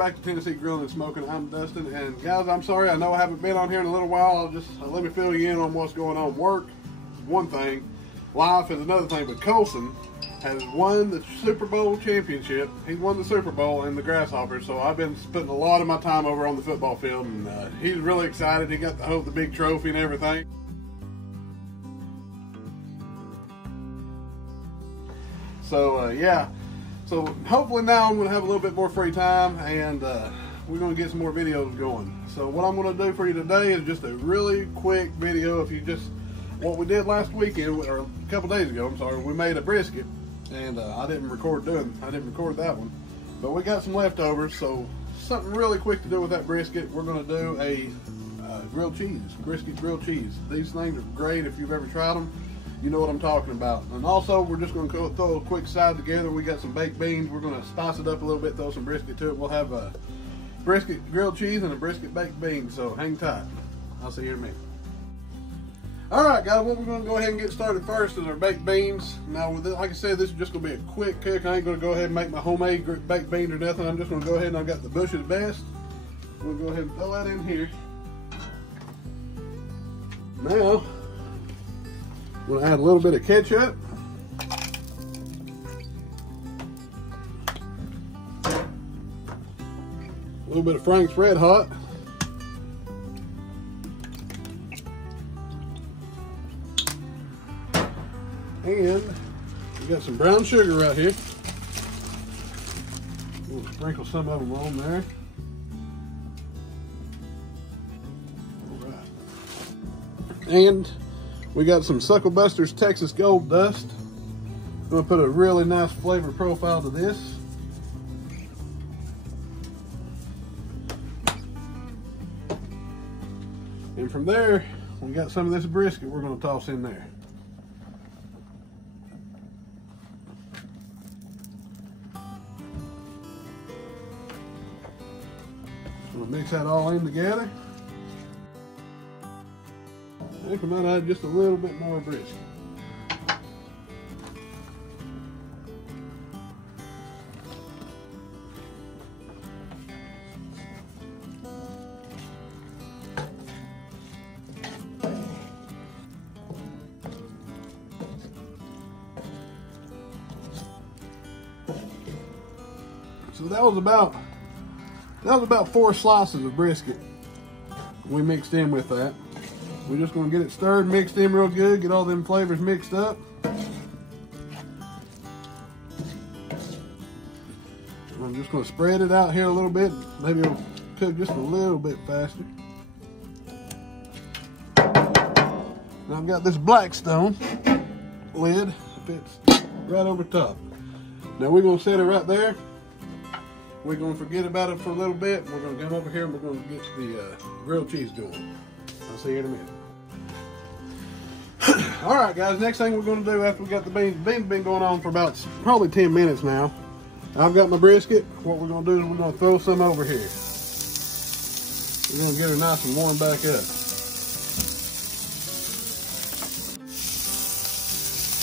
back to Tennessee Grilling and Smoking. I'm Dustin, and guys, I'm sorry, I know I haven't been on here in a little while. Let me fill you in on what's going on. Work is one thing, life is another thing, but Colson has won the Super Bowl championship. He won the Super Bowl in the Grasshoppers, so I've been spending a lot of my time over on the football field, and he's really excited. He got to hold the big trophy and everything. So yeah, so hopefully now I'm going to have a little bit more free time, and we're going to get some more videos going. So what I'm going to do for you today is just a really quick video. If you just, what we did last weekend, or a couple days ago, I'm sorry, we made a brisket, and I didn't record that one, but we got some leftovers. So something really quick to do with that brisket, we're going to do a grilled cheese, Brisket grilled cheese. These things are great. If you've ever tried them, you know what I'm talking about. And also, we're just going to throw a quick side together. We got some baked beans. We're going to spice it up a little bit, throw some brisket to it. We'll have a brisket grilled cheese and a brisket baked beans. So hang tight. I'll see you in a minute. All right, guys, what we're going to go ahead and get started first is our baked beans. Now, like I said, this is just going to be a quick cook. I ain't going to go ahead and make my homemade baked beans or nothing. I'm just going to go ahead and I've got the Bush's Best. We'll go ahead and throw that in here. Now, I'm going to add a little bit of ketchup. A little bit of Frank's Red Hot. And we got some brown sugar right here. We'll sprinkle some of them on there. All right. And we got some Sucklebusters Texas Gold Dust. I'm going to put a really nice flavor profile to this. And from there, we got some of this brisket we're going to toss in there. Just going to mix that all in together. I think I might add just a little bit more brisket. So that was about 4 slices of brisket we mixed in with that. We're just going to get it stirred, mixed in real good, get all them flavors mixed up. I'm just going to spread it out here a little bit. Maybe it'll cook just a little bit faster. Now I've got this Blackstone lid. Fits right over top. Now we're going to set it right there. We're going to forget about it for a little bit. We're going to come over here and we're going to get the grilled cheese going. I'll see you in a minute. All right, guys, next thing we're going to do after we got the beans have been going on for about probably 10 minutes now. I've got my brisket. What we're going to do is we're going to throw some over here. We're going to get her nice and warm back up.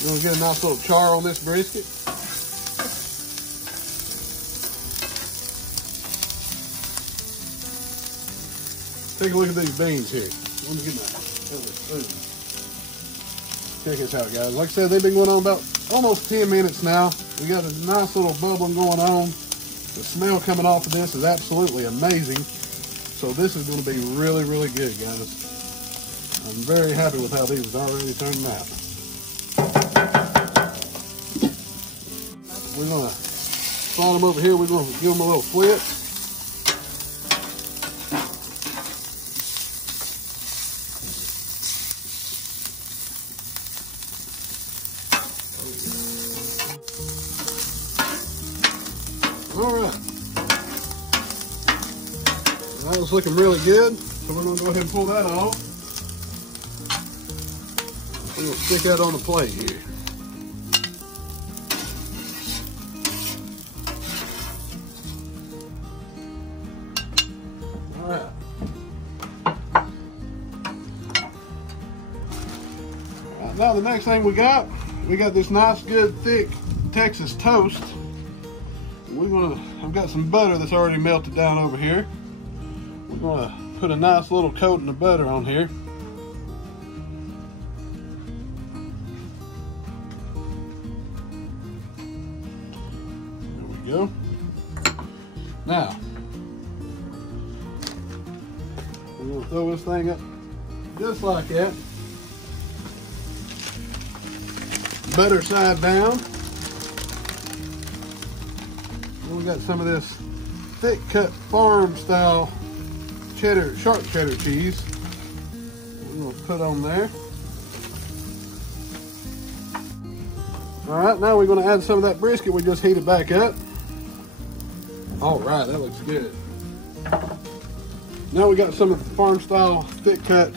We're going to get a nice little char on this brisket. Take a look at these beans here. Let me get my spoon. Check this out, guys. Like I said, they've been going on about almost 10 minutes now. We got a nice little bubbling going on. The smell coming off of this is absolutely amazing. So this is going to be really, really good, guys. I'm very happy with how these have already turned out. We're going to slide them over here. We're going to give them a little flip. All right, that was looking really good, so we're going to go ahead and pull that off. We're going to stick that on the plate here. All right. Now the next thing we got this nice, good, thick Texas toast. I've got some butter that's already melted down over here. We're gonna put a nice little coating of butter on here. There we go. Now, we're gonna throw this thing up just like that. Butter side down. We got some of this thick cut farm style cheddar, sharp cheddar cheese. We're gonna put on there. All right, now we're gonna add some of that brisket we just heated back up. All right, that looks good. Now we got some of the farm style thick cut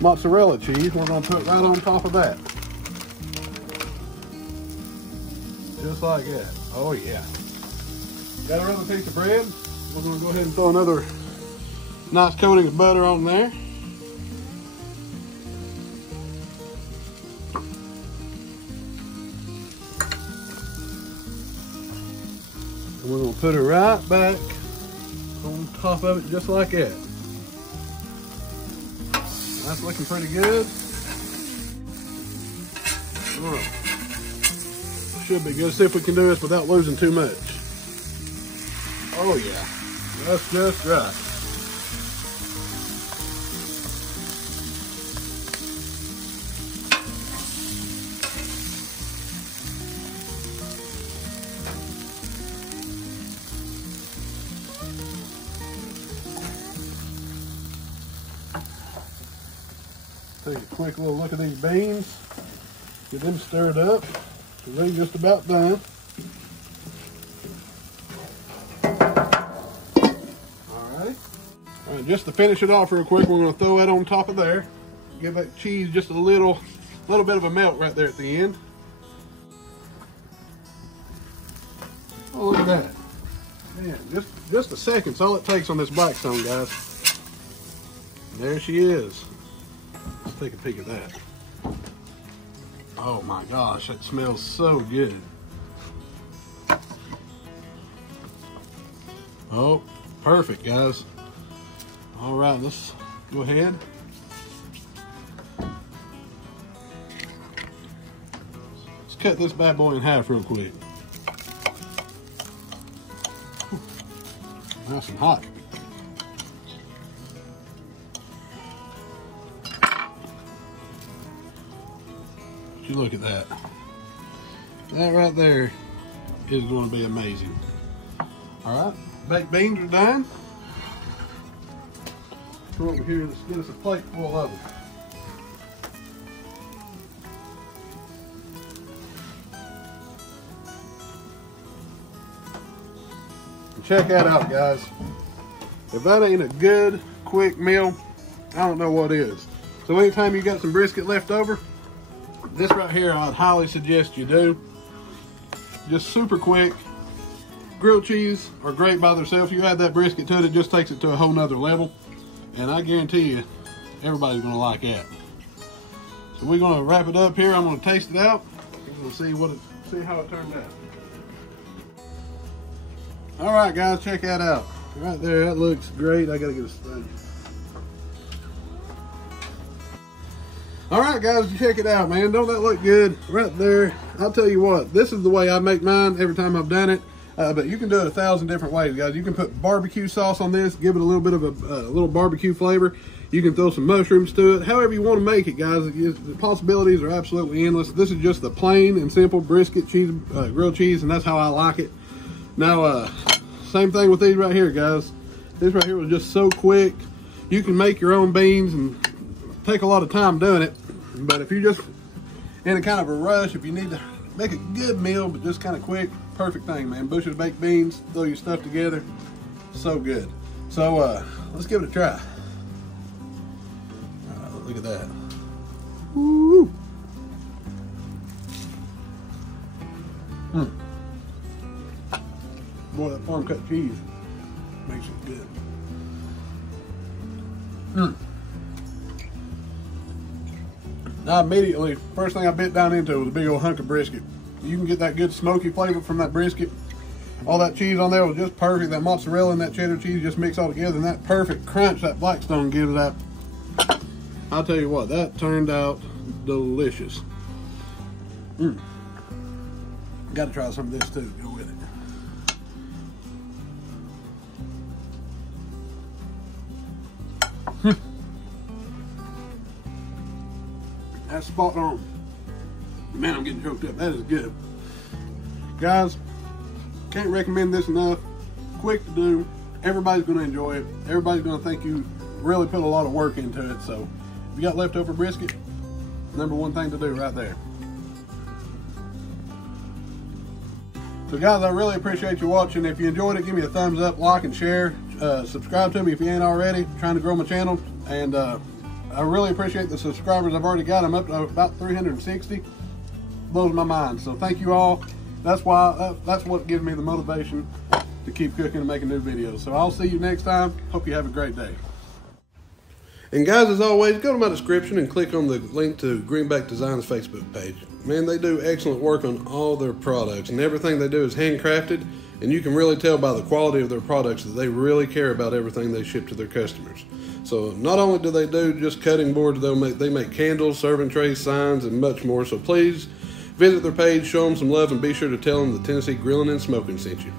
mozzarella cheese. We're gonna put right on top of that. Just like that. Oh yeah. Got another piece of bread. We're gonna go ahead and throw another nice coating of butter on there. And we're gonna put it right back on top of it just like that. That's looking pretty good. All right. Should be good. See if we can do this without losing too much. Oh yeah, that's just right. Take a quick little look at these beans. Get them stirred up. They're just about done. Alright, just to finish it off real quick, we're going to throw that on top of there. Give that cheese just a little bit of a melt right there at the end. Oh, look at that. Man, just a second. That's all it takes on this Blackstone, guys. There she is. Let's take a peek at that. Oh my gosh, that smells so good. Oh, perfect, guys. All right, let's go ahead. Let's cut this bad boy in half real quick. Nice and hot. You look at that. That right there is going to be amazing. All right, baked beans are done. Come over here, let's get us a plate full of them. And check that out, guys. If that ain't a good, quick meal, I don't know what is. So anytime you got some brisket left over, this right here I'd highly suggest you do. Just super quick. Grilled cheese are great by themselves. You add that brisket to it, it just takes it to a whole nother level. And I guarantee you, everybody's gonna like that. So we're gonna wrap it up here. I'm gonna taste it out. We're gonna see how it turned out. All right, guys, check that out. Right there, that looks great. I gotta get a spoon. All right, guys, check it out, man. Don't that look good? Right there. I'll tell you what, this is the way I make mine every time I've done it. But you can do it 1,000 different ways, guys. You can put barbecue sauce on this, give it a little bit of a little barbecue flavor. You can throw some mushrooms to it. However you want to make it, guys. The possibilities are absolutely endless. This is just the plain and simple brisket cheese, grilled cheese, and that's how I like it. Now, same thing with these right here, guys. This right here was just so quick. You can make your own beans and take a lot of time doing it. But if you're just in a kind of a rush, if you need to make a good meal, but just kind of quick, perfect thing, man. Bushel of baked beans, throw your stuff together. So good. So, let's give it a try. Look at that. Woo! Boy, that farm cut cheese makes it good. Now immediately, first thing I bit down into was a big old hunk of brisket. You can get that good smoky flavor from that brisket. All that cheese on there was just perfect. That mozzarella and that cheddar cheese just mixed all together, and that perfect crunch that Blackstone gives that. I'll tell you what, that turned out delicious. Got to try some of this too. Go with it. That's spot on. Man, I'm getting choked up. That is good. Guys, can't recommend this enough. Quick to do. Everybody's going to enjoy it. Everybody's going to think you really put a lot of work into it. So if you got leftover brisket, #1 thing to do right there. So guys, I really appreciate you watching. If you enjoyed it, give me a thumbs up, like and share. Subscribe to me if you ain't already. I'm trying to grow my channel. And I really appreciate the subscribers I've already got. I'm up to about 360. Blows my mind. So thank you all. That's what gives me the motivation to keep cooking and making new videos. So I'll see you next time. Hope you have a great day. And guys, as always, go to my description and click on the link to Greenback Designs Facebook page. Man, they do excellent work on all their products, and everything they do is handcrafted, and you can really tell by the quality of their products that they really care about everything they ship to their customers. So not only do they do just cutting boards, they make candles, serving trays, signs, and much more. So please visit their page, show them some love, and be sure to tell them the Tennessee Grilling and Smoking sent you.